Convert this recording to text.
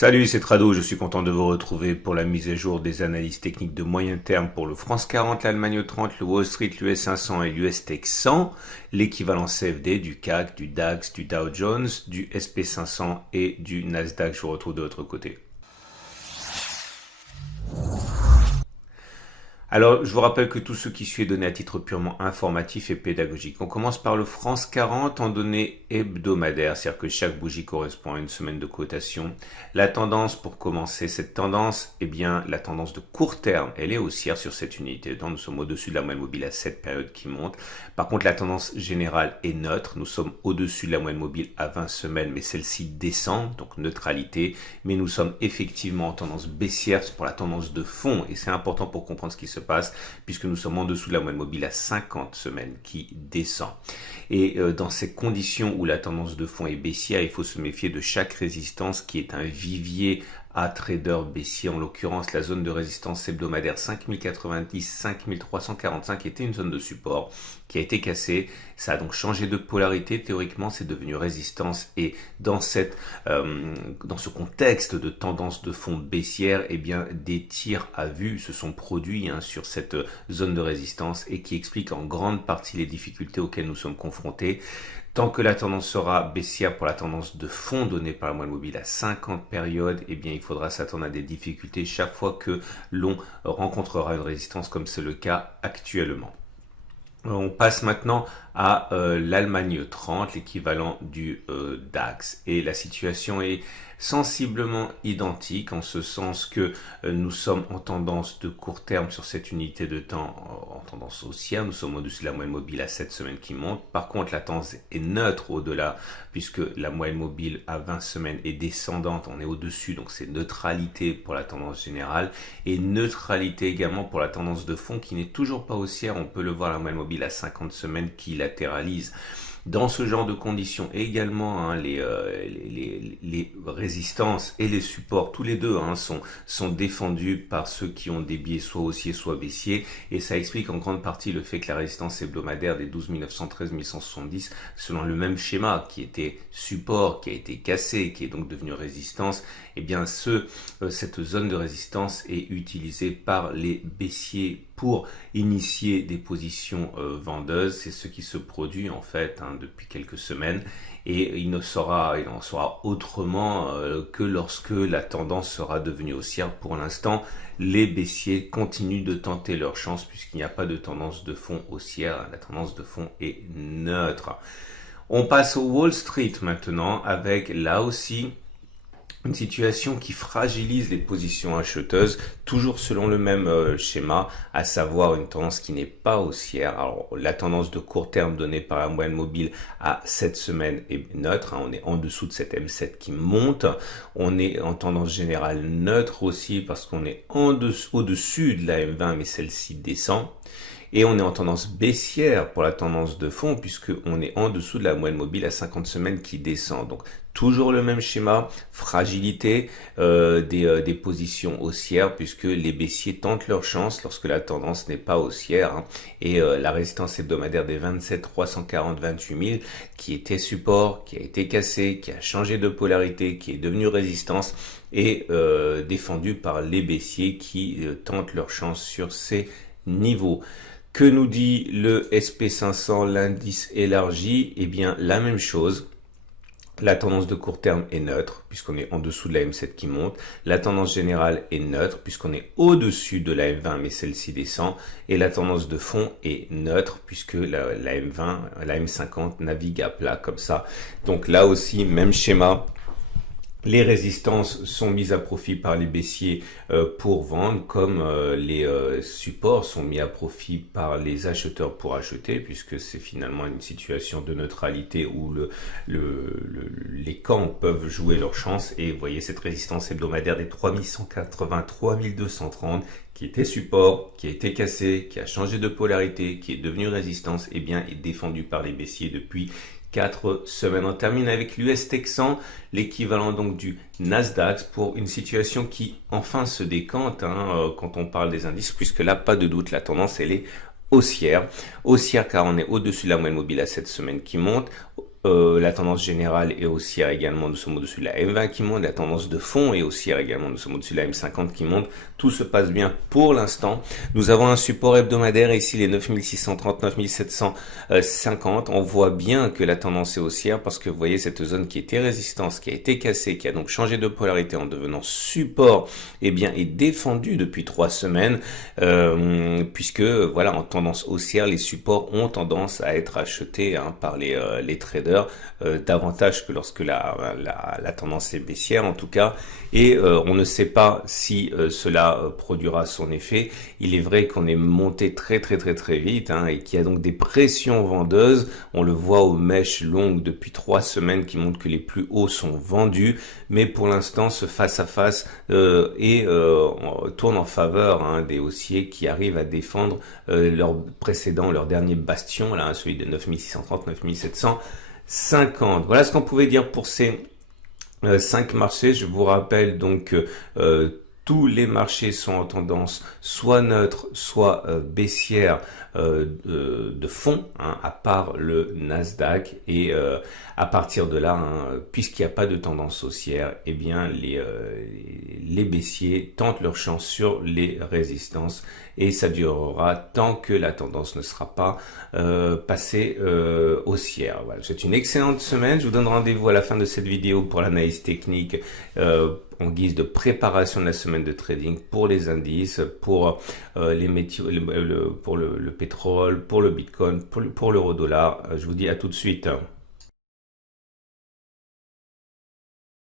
Salut, c'est Trado, je suis content de vous retrouver pour la mise à jour des analyses techniques de moyen terme pour le France 40, l'Allemagne 30, le Wall Street, l'US 500 et l'US Tech 100, l'équivalent CFD du CAC, du DAX, du Dow Jones, du SP 500 et du Nasdaq. Je vous retrouve de l'autre côté. Alors, je vous rappelle que tout ce qui suit est donné à titre purement informatif et pédagogique. On commence par le France 40 en données hebdomadaires, c'est-à-dire que chaque bougie correspond à une semaine de cotation. La tendance, pour commencer, cette tendance, la tendance de court terme, elle est haussière sur cette unité. Donc, nous sommes au-dessus de la moyenne mobile à cette période qui monte. Par contre, la tendance générale est neutre. Nous sommes au-dessus de la moyenne mobile à 20 semaines, mais celle-ci descend, donc neutralité. Mais nous sommes effectivement en tendance baissière pour la tendance de fond, et c'est important pour comprendre ce qui se passe puisque nous sommes en dessous de la moyenne mobile à 50 semaines qui descend. Et dans ces conditions où la tendance de fond est baissière, il faut se méfier de chaque résistance qui est un vivier à trader baissier. En l'occurrence, la zone de résistance hebdomadaire 5090, 5345 était une zone de support qui a été cassée. Ça a donc changé de polarité. Théoriquement, c'est devenu résistance. Et dans ce contexte de tendance de fond baissière, des tirs à vue se sont produits sur cette zone de résistance et qui expliquent en grande partie les difficultés auxquelles nous sommes confrontés. Tant que la tendance sera baissière pour la tendance de fond donnée par la moyenne mobile à 50 périodes, il faudra s'attendre à des difficultés chaque fois que l'on rencontrera une résistance comme c'est le cas actuellement. On passe maintenant à l'Allemagne 30, l'équivalent du DAX. Et la situation est sensiblement identique en ce sens que nous sommes en tendance de court terme sur cette unité de temps en tendance haussière. Nous sommes au-dessus de la moyenne mobile à 7 semaines qui monte. Par contre, la tendance est neutre au-delà puisque la moyenne mobile à 20 semaines est descendante. On est au-dessus, donc c'est neutralité pour la tendance générale et neutralité également pour la tendance de fond qui n'est toujours pas haussière. On peut le voir, la moyenne mobile à 50 semaines qui latéralise. Dans ce genre de conditions également, les résistances et les supports, tous les deux sont défendus par ceux qui ont des biais soit haussiers soit baissiers, et ça explique en grande partie le fait que la résistance hebdomadaire des 12 913 1170, selon le même schéma qui était support, qui a été cassé, qui est donc devenu résistance, cette zone de résistance est utilisée par les baissiers pour initier des positions vendeuses. C'est ce qui se produit en fait depuis quelques semaines, et il en sera autrement que lorsque la tendance sera devenue haussière. Pour l'instant, les baissiers continuent de tenter leur chance puisqu'il n'y a pas de tendance de fond haussière. La tendance de fond est neutre. On passe au Wall Street maintenant avec là aussi une situation qui fragilise les positions acheteuses, toujours selon le même schéma, à savoir une tendance qui n'est pas haussière. Alors, la tendance de court terme donnée par la moyenne mobile à 7 semaines est neutre. On est en dessous de cette M7 qui monte. On est en tendance générale neutre aussi parce qu'on est au-dessus de la M20, mais celle-ci descend. Et on est en tendance baissière pour la tendance de fond puisqu'on est en dessous de la moyenne mobile à 50 semaines qui descend. Donc toujours le même schéma, fragilité des positions haussières puisque les baissiers tentent leur chance lorsque la tendance n'est pas haussière. Et la résistance hebdomadaire des 27 340 28 000 qui était support, qui a été cassé, qui a changé de polarité, qui est devenu résistance, est défendue par les baissiers qui tentent leur chance sur ces niveaux. Que nous dit le SP500, l'indice élargi? La même chose. La tendance de court terme est neutre puisqu'on est en dessous de la M7 qui monte. La tendance générale est neutre puisqu'on est au-dessus de la M20 mais celle-ci descend. Et la tendance de fond est neutre puisque la M20, la M50 navigue à plat comme ça. Donc là aussi, même schéma. Les résistances sont mises à profit par les baissiers pour vendre, comme les supports sont mis à profit par les acheteurs pour acheter, puisque c'est finalement une situation de neutralité où les camps peuvent jouer leur chance. Et vous voyez cette résistance hebdomadaire des 3180, 3230 qui était support, qui a été cassé, qui a changé de polarité, qui est devenu résistance, est défendue par les baissiers depuis 4 semaines. On termine avec l'US Tech 100, l'équivalent donc du Nasdaq, pour une situation qui enfin se décante quand on parle des indices, puisque là, pas de doute, la tendance elle est haussière. Haussière car on est au-dessus de la moyenne mobile à 7 semaines qui monte. La tendance générale est haussière également, nous sommes au-dessus de la M20 qui monte, la tendance de fond est haussière également, nous sommes au-dessus de la M50 qui monte, tout se passe bien pour l'instant. Nous avons un support hebdomadaire ici, les 9630, 9750, on voit bien que la tendance est haussière parce que vous voyez cette zone qui était résistance, qui a été cassée, qui a donc changé de polarité en devenant support, eh bien est défendue depuis 3 semaines, puisque voilà, en tendance haussière, les supports ont tendance à être achetés par les traders, davantage que lorsque la tendance est baissière en tout cas, et on ne sait pas si cela produira son effet. Il est vrai qu'on est monté très vite et qu'il y a donc des pressions vendeuses, on le voit aux mèches longues depuis 3 semaines qui montrent que les plus hauts sont vendus, mais pour l'instant ce face à face tourne en faveur des haussiers qui arrivent à défendre leur dernier bastion, là, celui de 9630, 9750. Voilà ce qu'on pouvait dire pour ces 5 marchés. Je vous rappelle donc que tous les marchés sont en tendance soit neutre, soit baissière de fond, à part le Nasdaq. Et à partir de là, puisqu'il n'y a pas de tendance haussière, eh bien les baissiers tentent leur chance sur les résistances et ça durera tant que la tendance ne sera pas passée haussière. Voilà, c'est une excellente semaine. Je vous donne rendez-vous à la fin de cette vidéo pour l'analyse technique en guise de préparation de la semaine de trading pour les indices, pour les métiers, pour le pétrole, pour le Bitcoin, pour l'euro-dollar. Je vous dis à tout de suite.